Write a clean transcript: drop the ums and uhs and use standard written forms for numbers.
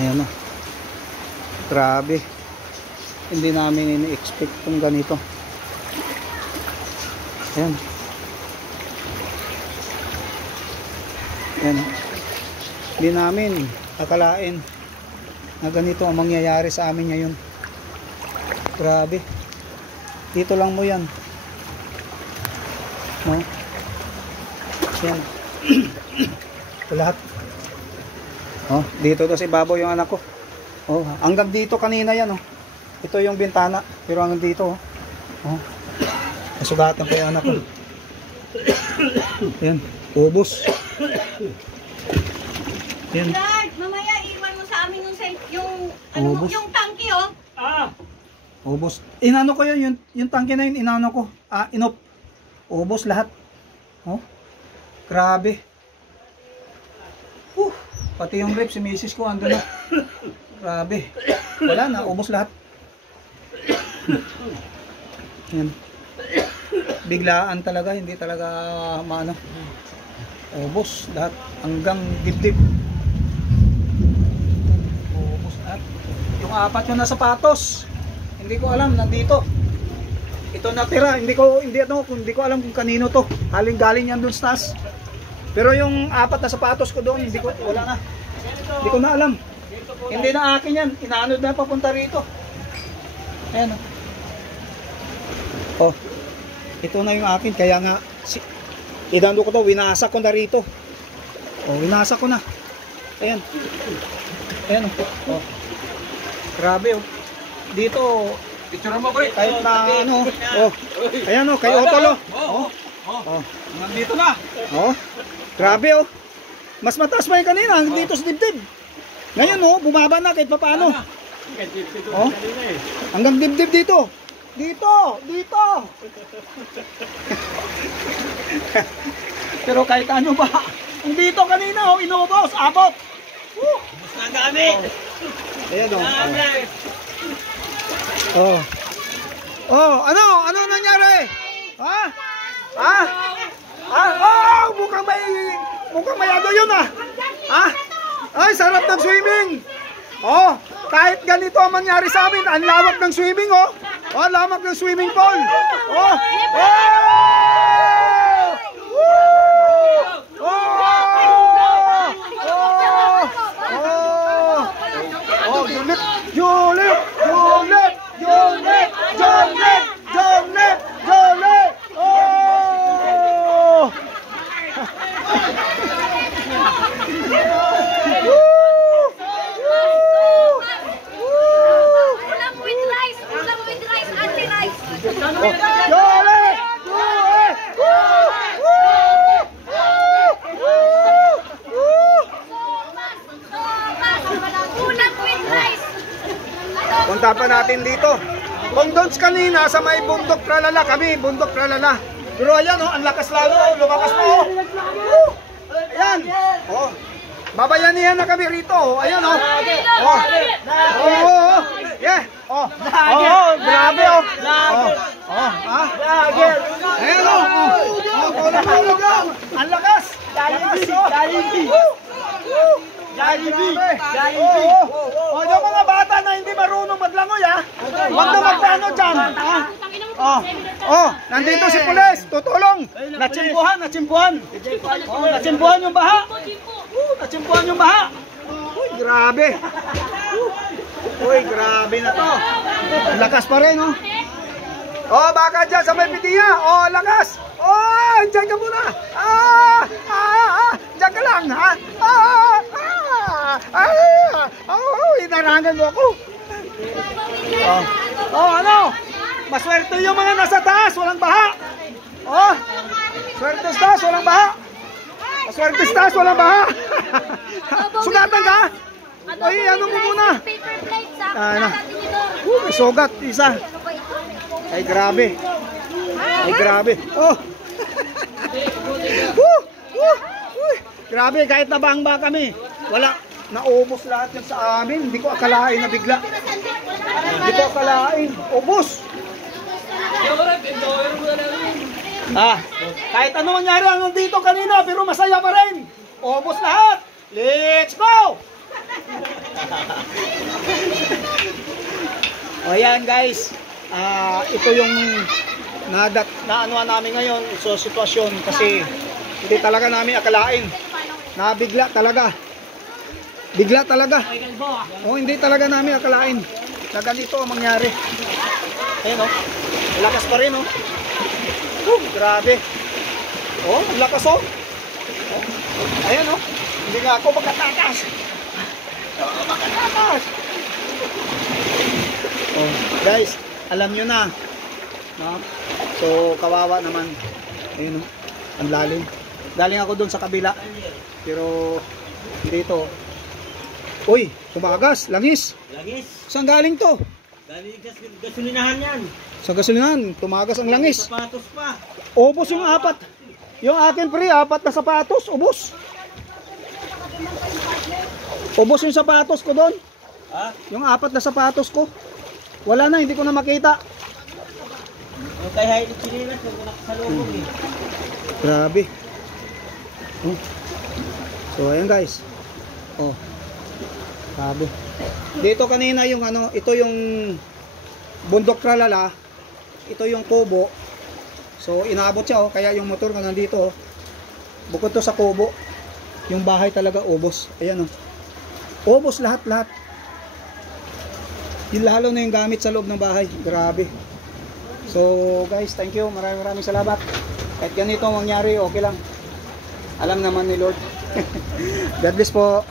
Ayan o. Grabe. Hindi namin ini-expect kung ganito. Ayan. Ayan. Hindi namin akalain na ganito ang mangyayari sa amin ngayon. Grabe. Dito lang mo yan. No? Ayan. Lahat. Oh, dito to si Baboy yung anak ko. Oh, hanggang dito kanina yan oh. Ito yung bintana, pero hanggang dito oh. Oh. Nasugatan ko yung anak ko. Yan, ubos. Yan. Dad, mamaya iwan mo sa amin yung ano mo, yung tangke oh. Ubos. Inano ko yun, yung tangke na yun, inano ko. Inop. Ubos lahat. Oh. Grabe. Pati yung rep, si misis ko ando na. Grabe. Wala na, ubos lahat. Yan. Biglaan talaga, hindi talaga maano. Ubos lahat hanggang dibdib. Ubos lahat. Yung apat yun na sapatos. Hindi ko alam, nandito. Ito natira, hindi ko alam kung kanino to. Galing yan doon sa taas. Pero yung apat na sapatos ko doon, wala na. Hindi ko na alam. Hindi na akin yan. Inaanod na papunta rito. Ayan oh. Ito na yung akin. Kaya nga, idando ko to, winasak ko na rito. Oh, winasak ko na. Ayan. Ayan oh. Grabe oh. Dito, picture mo pre. kahit na ano. Oh. Ayan oh, kay Otolo. Oh. Nandito na. Oh. Grabe oh. Mas mataas pa yung kanina, dito sa dibdib. Ngayon oh, bumaba na kahit papaano. Oh. Hanggang dibdib dito. Dito. Pero kahit ano ba, dito kanina oh, inubos, abot. Mas na dami. Ayan oh. Oh. Oh, ano nangyari? Ha? Oh, mukhang may ano yun ah. Ay, sarap ng swimming. Oh, kahit ganito ang mangyari sa amin, ang lawak ng swimming oh. Oh, lawak ng swimming pool. Oh. Julip. Ulam with rice, anti-rice. Ulam with rice. Punta pa natin dito. Kung doon kanina sa may bundok tralala kami, bundok tralala. Pero ayan oh, ang lakas lalo oh, lumakas po oh. Ayan. Oh. Babayanihan na kami rito oh. Ayan oh. Oh. Yeah. Oh. Grabe oh. Ayan oh. Ang lakas. Jollibee. Oh, yung mga bata na hindi marunong maglangoy ha. Huwag na magplano dyan. Nandito si Pulis, tutulong. Natsimpuhan yung baha. Natsimpuhan yung baha. Uy, grabe. Grabe na to. Lakas pa rin oh. Oh, baka dyan sa may pidiya. Oh, lakas. Oh, dyan ka muna. Dyan ka lang ha. Inarangan mo ako. Ano? Maswerte yung mga nasa taas, walang baha. Oh, swerte sa taas, walang baha. Swerte sa taas, walang baha. Sugatan ka? Ay, ano mo muna? Paper plates sa Ano? May sugat, isa. Ay, grabe. Oh. Grabe, kahit nabangba kami. Wala. Naubos lahat yan sa amin. Hindi ko akalain na bigla. Hindi ko akalain. Ubos. Kahit ano mangyari hanggang dito kanina, pero masaya pa rin. Ubos lahat. Let's go! O yan guys, ito yung naanuhan namin ngayon so sitwasyon kasi hindi talaga namin akalain. Nabigla talaga. Bigla talaga. O hindi talaga namin akalain na ganito ang mangyari. Ayun o, lakas pa rin o. Grabe. O, ang lakas o. Ayan o, hindi nga ako magkatakas. Oh, guys, alam nyo na. No? So, kawawa naman. Ayun, ang lalim. Galing ako doon sa kabila. Pero, dito. Uy, tumagas, langis. Langis. Saan galing to? Galing gasolinahan yan. Sa gasolinahan, tumagas ang langis. Sapatos pa. Ubos yung apat. Yung akin pre, 4 na sapatos, ubos. Ubos yung sapatos ko doon. Ha? Yung 4 na sapatos ko. Wala na, hindi ko na makita. Yung kaya yung chinilas, huwag ko nakasalubog eh. Grabe. Oh. So ayan guys. Oh. Grabe. Dito kanina yung ano, ito yung bundok tralala. Ito yung kubo. So inaabot siya oh, kaya yung motor ko nandito oh. Bukod to sa kubo, yung bahay talaga ubos. Ayan oh. Ubos lahat-lahat. Yung lalo na yung gamit sa loob ng bahay. Grabe. So guys, thank you. Maraming salamat. Kahit ganito ang mangyari, okay lang. Alam naman ni Lord. God bless po.